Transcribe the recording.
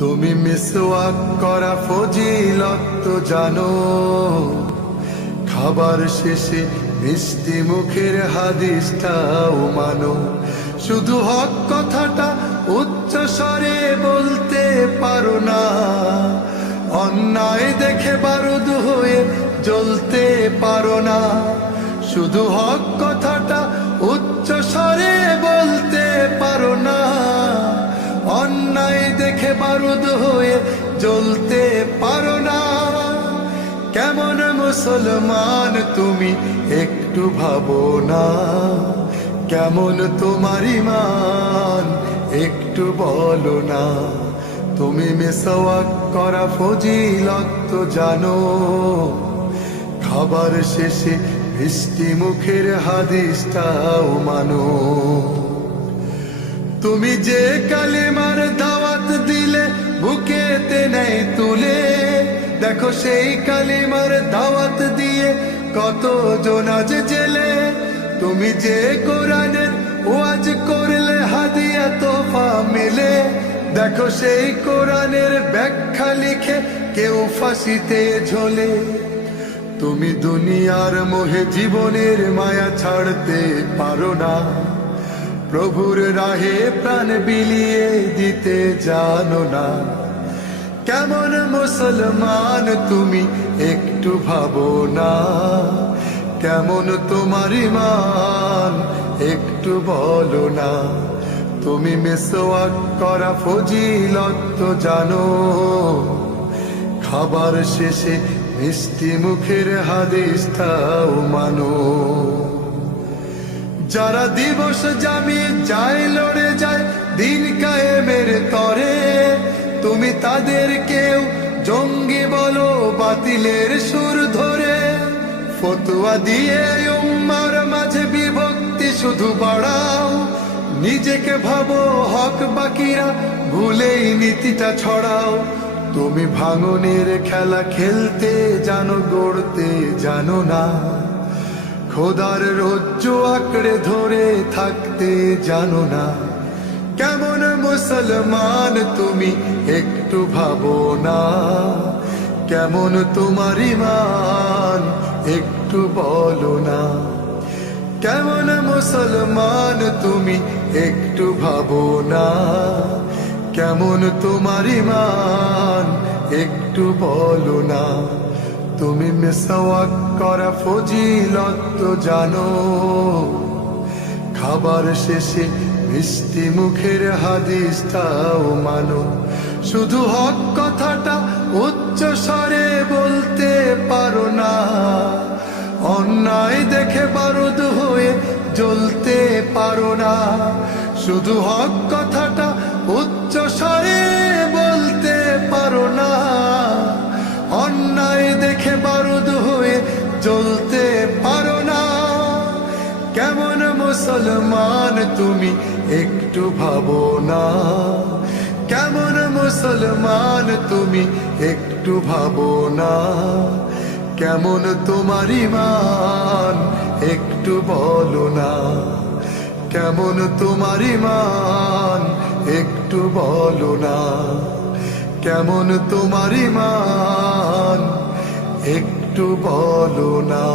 তুমি মিসওয়াক করা ফজিলত তো জানো, খাবার শেষে মিষ্টি মুখের হাদিসটাও মানো। শুধু হক কথাটা উচ্চ স্বরে বলতে পারো না, অন্যায় দেখে বারুদ হয়ে জ্বলতে পারো না। শুধু হক কথাটা উচ্চ স্বরে বলতে পারো না, অন্যায় দেখে বারুদ হয়ে জ্বলতে পারো না। কেমন মুসলমান তুমি একটু ভাবো না, কেমন তোমার ঈমান একটু বলো না। তুমি মিসওয়াক করা ফজিলত তো জানো, খাবার শেষে মিষ্টি মুখের হাদিসটাও মানো। তুমি যে কালিমার দাওয়াত দিলে বুকেতে নেই তুলে, দেখো সেই কালিমার দাওয়াত দিয়ে কত জন আজ জেলে। তুমি যে কোরআনের ওয়াজ করলে হাদিয়া তোফা মিলে, দেখো সেই কোরআনের ব্যাখ্যা লিখে কেউ ফাঁসিতে ঝোলে। তুমি দুনিয়ার মোহে জীবনের মায়া ছাড়তে পারো না, প্রভুর রাহে প্রাণ বিলিয়ে দিতে জানো না। কেমন মুসলমান তুমি একটু ভাবো না, কেমন তোমার ঈমান একটু বলো না। তুমি মিসওয়াক করা ফজিলত তো জানো, খাবার শেষে মিষ্টি মুখের হাদিসটাও মানো। যারা দিবস জামি যায় লড়ে যায় দিন কায়েমের তরে, তুমি তাদের কেউ জঙ্গি বলো বাতিলের সুর ধরে। ফতোয়া দিয়ে উম্মার মাঝে বিভক্তি শুধু বাড়াও, নিজেকে ভাবো হক বাকিরা ভুলেই নীতিটা ছড়াও। তুমি ভাঙনের খেলা খেলতে জানো, গড়তে জানো না, খোদার রজ্জু আঁকড়ে ধরে থাকতে জানো না। কেমন মুসলমান তুমি একটু ভাবো না, কেমন তোমার ঈমান একটু বলো না। কেমন মুসলমান তুমি একটু ভাবো না, কেমন তোমার ঈমান একটু বলো না। তুমি মিসওয়াক করা ফজিলত তো জানো, খাবার শেষে মিষ্টি মুখের হাদিসটাও মানো। শুধু হক কথাটা উচ্চ স্বরে বলতে পারো না, অন্যায় দেখে বারুদ হয়ে জ্বলতে পারো না। শুধু হক কথাটা উচ্চ স্বরে বলতে পারো না, অন্যায় দেখে বারুদ হয়ে জ্বলতে পারো না। কেমন মুসলমান তুমি একটু ভাবো না, কেমন মুসলমান তুমি একটু ভাবো না। কেমন তোমার ঈমান একটু বলো না, কেমন তোমার ঈমান একটু বলো না। কেমন তোমার ঈমান একটু বলো না।